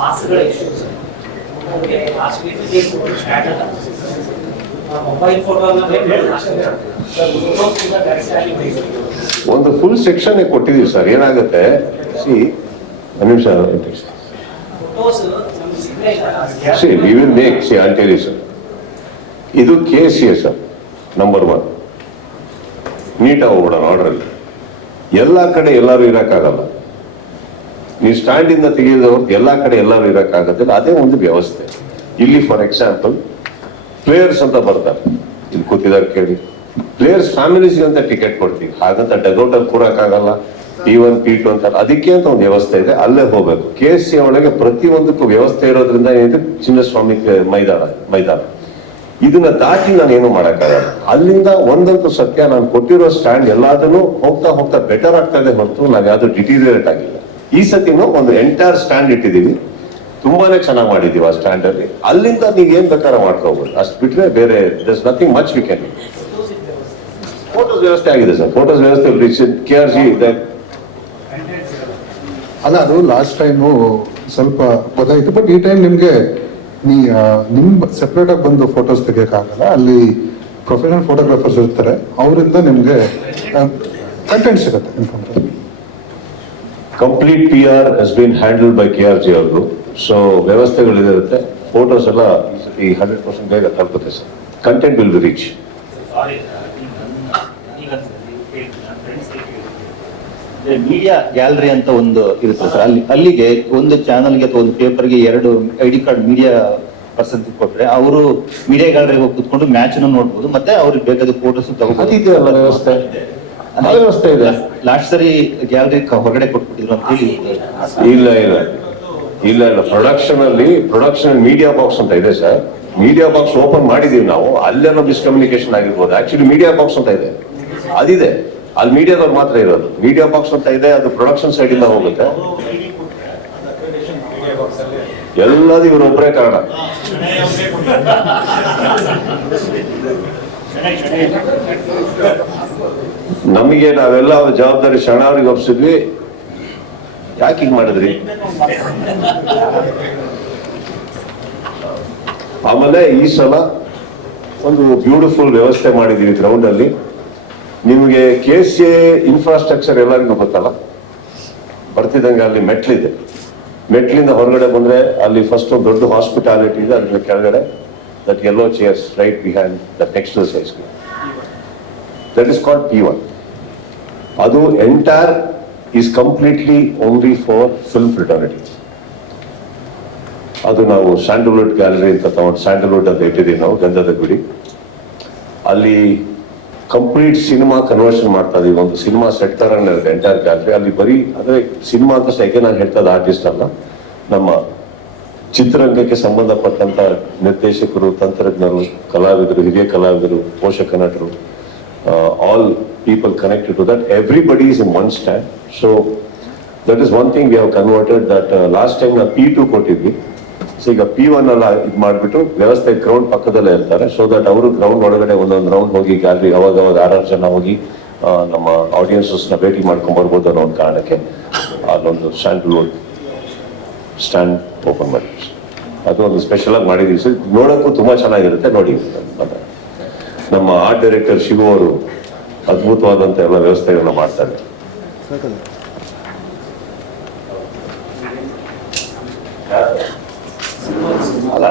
ಮಾಸ್ಕ್ಗಳ issue sir. Last week start ಅಲ್ಲ mobile photo ಒಂದು full section ಕೊಟ್ಟಿದೀವಿ ಸರ್. ಏನಾಗುತ್ತೆ ನಿಮಿಷ we will make I tell you sir. ಇದು KCS ನಂಬರ್ 1 ನೀಟಾಗಿ ಹೋಗ್ಬಿಡೋಣ ಆರ್ಡರ್. ಎಲ್ಲ ಕಡೆ ಎಲ್ಲರೂ ಇರೋಕ್ಕಾಗಲ್ಲ. ನೀವು ಸ್ಟ್ಯಾಂಡ್ ಇಂದ ತೆಗೆಯೋದವ್ರು ಎಲ್ಲ ಕಡೆ ಎಲ್ಲರೂ ಇರೋಕ್ಕಾಗತ್ತಿಲ್ಲ. ಅದೇ ಒಂದು ವ್ಯವಸ್ಥೆ. ಇಲ್ಲಿ ಫಾರ್ ಎಕ್ಸಾಂಪಲ್ ಪ್ಲೇಯರ್ಸ್ ಅಂತ ಬರ್ತಾರೆ, ಇಲ್ಲಿ ಕೂತಿದ್ದಾರೆ ಕೇಳಿ. ಪ್ಲೇಯರ್ಸ್ ಫ್ಯಾಮಿಲೀಸ್ಗೆ ಅಂತ ಟಿಕೆಟ್ ಕೊಡ್ತೀವಿ. ಹಾಗಂತ ಡಗೌಟ್ ಅಲ್ಲಿ ಕೂರಕ್ಕಾಗಲ್ಲ. P1 P2 ಅಂತ ಅದಕ್ಕೆ ಅಂತ ಒಂದು ವ್ಯವಸ್ಥೆ ಇದೆ, ಅಲ್ಲೇ ಹೋಗ್ಬೇಕು. KSC ಒಳಗೆ ಪ್ರತಿಯೊಂದಕ್ಕೂ ವ್ಯವಸ್ಥೆ ಇರೋದ್ರಿಂದ ಏನಿದೆ, ಚಿನ್ನಸ್ವಾಮಿ ಮೈದಾನ ಇದನ್ನ ದಾಟಿ ನಾನು ಏನು ಮಾಡಕ್ಕಾಗಲ್ಲ. ಅಲ್ಲಿಂದ ಒಂದಂತೂ ಸತ್ಯ, ನಾನು ಕೊಟ್ಟಿರೋ ಸ್ಟ್ಯಾಂಡ್ ಎಲ್ಲದನ್ನು ಹೋಗ್ತಾ ಹೋಗ್ತಾ ಬೆಟರ್ ಆಗ್ತಾ ಇದೆ ಹೊರತು ನಾವು ಯಾವ್ದು ಡಿಟೀರಿಯರೇಟ್ ಆಗಿಲ್ಲ. ಈ ಸತಿನೂ ಒಂದು ಎಂಟೈರ್ ಸ್ಟ್ಯಾಂಡ್ ಇಟ್ಟಿದೀವಿ, ತುಂಬಾನೇ ಚೆನ್ನಾಗಿ ಮಾಡಿದೀವಿ ಆ ಸ್ಟ್ಯಾಂಡ್ ಅಲ್ಲಿ. ಅಲ್ಲಿಂದ ನೀವು ಏನ್ ಬೇಕಾದ್ರೆ ಮಾಡ್ಕೋಬಹುದು, ಅಷ್ಟು ಬಿಟ್ರೆ ಬೇರೆ ದರ್ಸ್ nothing much we can. Photos ವ್ಯವಸ್ಥೆ ಆಗಿದೆ ಸರ್. ಫೋಟೋಸ್ ವ್ಯವಸ್ಥೆ KRG ಇದೆ. ಅಲ್ಲ, ಅದು ಲಾಸ್ಟ್ ಟೈಮು ಸ್ವಲ್ಪ ಗೊತ್ತಾಯ್ತು. ಬಟ್ ಈ ಟೈಮ್ ನಿಮ್ಗೆ ನಿಮ್ ಸೆಪರೇಟ್ ಆಗಿ ಬಂದು ಫೋಟೋಸ್ ತೆಗಿಯಕ್ಕಾಗಲ್ಲ. ಅಲ್ಲಿ ಪ್ರೊಫೆಷನಲ್ ಫೋಟೋಗ್ರಾಫರ್ಸ್ ಇರ್ತಾರೆ, ಅವರಿಂದ ನಿಮ್ಗೆ ಕಂಟೆಂಟ್ ಸಿಗುತ್ತೆ information. Complete PR has been handled by KRG ಅವರು. ಸೊ ವ್ಯವಸ್ಥೆಗಳಿರುತ್ತೆ. ಫೋಟೋಸ್ ಎಲ್ಲ ಈ 100% ಬೇಗ ತಲುಪುತ್ತೆ ಸರ್. Content will be reach. Media gallery ಅಂತ ಒಂದು ಇರುತ್ತೆ ಸರ್. ಅಲ್ಲಿಗೆ ಒಂದು ಚಾನಲ್ಗೆ ಅಥವಾ ಒಂದು ಪೇಪರ್ಗೆ 2 ID ಕಾರ್ಡ್ ಮೀಡಿಯಾ ಪರ್ಸನ್ ಕೊಟ್ರೆ ಅವರು ಮೀಡಿಯಾ ಗ್ಯಾಲರಿಗೆ ಹೋಗಿ ಕುತ್ಕೊಂಡು ಮ್ಯಾಚ್ ನೋಡ್ಬೋದು, ಮತ್ತೆ ಅವ್ರಿಗೆ ಬೇಕಾದ ಫೋಟೋಸ್ ತಗೋಬಹುದು. ವ್ಯವಸ್ಥೆ ಇದೆ. ಲಾಸ್ಟ್ ಸರಿ ಗ್ಯಾಲರಿ ಹೊರಗಡೆ ಕೊಟ್ಬಿಟ್ಟಿದ್ರು ಅಂತ ಹೇಳಿ. ಇಲ್ಲ ಪ್ರೊಡಕ್ಷನ್ ಮೀಡಿಯಾ ಬಾಕ್ಸ್ ಅಂತ ಇದೆ ಸರ್. ಮೀಡಿಯಾ ಬಾಕ್ಸ್ ಓಪನ್ ಮಾಡಿದೀವಿ ನಾವು. ಅಲ್ಲೇನೋ ಮಿಸ್ಕಮ್ಯುನಿಕೇಶನ್ ಆಗಿರ್ಬೋದು. ಆಕ್ಚುಲಿ ಮೀಡಿಯಾ ಬಾಕ್ಸ್ ಅಂತ ಇದೆ, ಅದಿದೆ. ಅಲ್ಲಿ ಮೀಡಿಯಾದವ್ರು ಮಾತ್ರ ಇರೋದು. ಮೀಡಿಯಾ ಬಾಕ್ಸ್ ಅಂತ ಇದೆ, ಅದು ಪ್ರೊಡಕ್ಷನ್ ಸೈಡ್ ಇಂದ ಹೋಗುತ್ತೆ. ಎಲ್ಲದೂ ಇವರೊಬ್ಬರೇ ಕಾರಣ. ನಮಗೆ ನಾವೆಲ್ಲ ಜವಾಬ್ದಾರಿ ಶರಣವ್ರಿಗೆ ಒಪ್ಸಿದ್ವಿ. ಯಾಕೆ ಹಿಂಗ್ ಮಾಡಿದ್ರಿ? ಆಮೇಲೆ ಈ ಸಲ ಒಂದು ಬ್ಯೂಟಿಫುಲ್ ವ್ಯವಸ್ಥೆ ಮಾಡಿದೀವಿ ಗ್ರೌಂಡ್ ಅಲ್ಲಿ. ನಿಮಗೆ KCA ಇನ್ಫ್ರಾಸ್ಟ್ರಕ್ಚರ್ ಎಲ್ಲರಿಗೂ ಗೊತ್ತಲ್ಲ. ಬರ್ತಿದ್ದಂಗೆ ಅಲ್ಲಿ ಮೆಟ್ಲಿದೆ. ಮೆಟ್ಲಿಂದ ಹೊರಗಡೆ ಬಂದ್ರೆ ಅಲ್ಲಿ ಫಸ್ಟ್ ಒಂದು ದೊಡ್ಡ ಹಾಸ್ಪಿಟಾಲಿಟಿ ಇದೆ. ಅದ್ರ ಕೆಳಗಡೆ that yellow chairs right behind that next to high school, that is called P1. ಅದು entire is completely only for film fraternity. ಅದು ನಾವು ಸ್ಯಾಂಡಲ್ವುಡ್ ಗ್ಯಾಲರಿ ಅಂತ ತಗೊಂಡು ಸ್ಯಾಂಡಲ್ವುಡ್ ಅಂತ ಇಟ್ಟಿದ್ದೀವಿ ನಾವು, ಗಂಧದ ಗುಡಿ. ಅಲ್ಲಿ ಕಂಪ್ಲೀಟ್ ಸಿನಿಮಾ ಕನ್ವರ್ಷನ್ ಮಾಡ್ತಾ ಇದೀವಿ. ಒಂದು ಸಿನಿಮಾ ಸೆಟ್ ತರ ಇರುತ್ತೆ ಎಂಟೈರ್ ಗ್ಯಾಲರಿ. ಅಲ್ಲಿ ಬರೀ ಅಂದ್ರೆ ಸಿನಿಮಾ ಅಂತ ಯಾಕೆ ನಾನು ಹೇಳ್ತಾ ಇದ್ದ ಆರ್ಟಿಸ್ಟ್ ಅಲ್ಲ, ನಮ್ಮ ಚಿತ್ರರಂಗಕ್ಕೆ ಸಂಬಂಧಪಟ್ಟಂತ ನಿರ್ದೇಶಕರು, ತಂತ್ರಜ್ಞರು, ಕಲಾವಿದರು, ಹಿರಿಯ ಕಲಾವಿದರು, ಪೋಷಕ ನಟರು, all people connected to that. Everybody is in one stand. So that is one thing we have converted. That last time ನಾವು P2 ಕೊಟ್ಟಿದ್ವಿ. ಸೊ ಈಗ P1 ಎಲ್ಲ ಇದು ಮಾಡಿಬಿಟ್ಟು ವ್ಯವಸ್ಥೆ ಗ್ರೌಂಡ್ ಪಕ್ಕದಲ್ಲೇ ಇರ್ತಾರೆ. ಸೊ ದಟ್ ಅವರು ಗ್ರೌಂಡ್ ಒಳಗಡೆ ಒಂದೊಂದು ರೌಂಡ್ ಹೋಗಿ ಗ್ಯಾಲರಿ ಅವಾಗ 6 ಜನ ಹೋಗಿ ನಮ್ಮ ಆಡಿಯನ್ಸಸ್ನ ಭೇಟಿ ಮಾಡ್ಕೊಂಡ್ ಬರ್ಬೋದು ಅನ್ನೋ ಒಂದು ಕಾರಣಕ್ಕೆ ಅಲ್ಲೊಂದು ಸ್ಯಾಂಡಲ್ವುಡ್ ಸ್ಟ್ಯಾಂಡ್ ಓಪನ್ ಮಾಡಿದ್ವಿ. ಅದು ಒಂದು ಸ್ಪೆಷಲ್ ಆಗಿ ಮಾಡಿದೀವಿ ಸರ್. ನೋಡೋಕ್ಕೂ ತುಂಬಾ ಚೆನ್ನಾಗಿರುತ್ತೆ. ನೋಡಿ, ನಮ್ಮ ಆರ್ಟ್ ಡೈರೆಕ್ಟರ್ ಶಿವು ಅವರು ಅದ್ಭುತವಾದಂತ ಎಲ್ಲ ವ್ಯವಸ್ಥೆಗಳನ್ನ ಮಾಡ್ತಾರೆ. ಅಲ್ಲ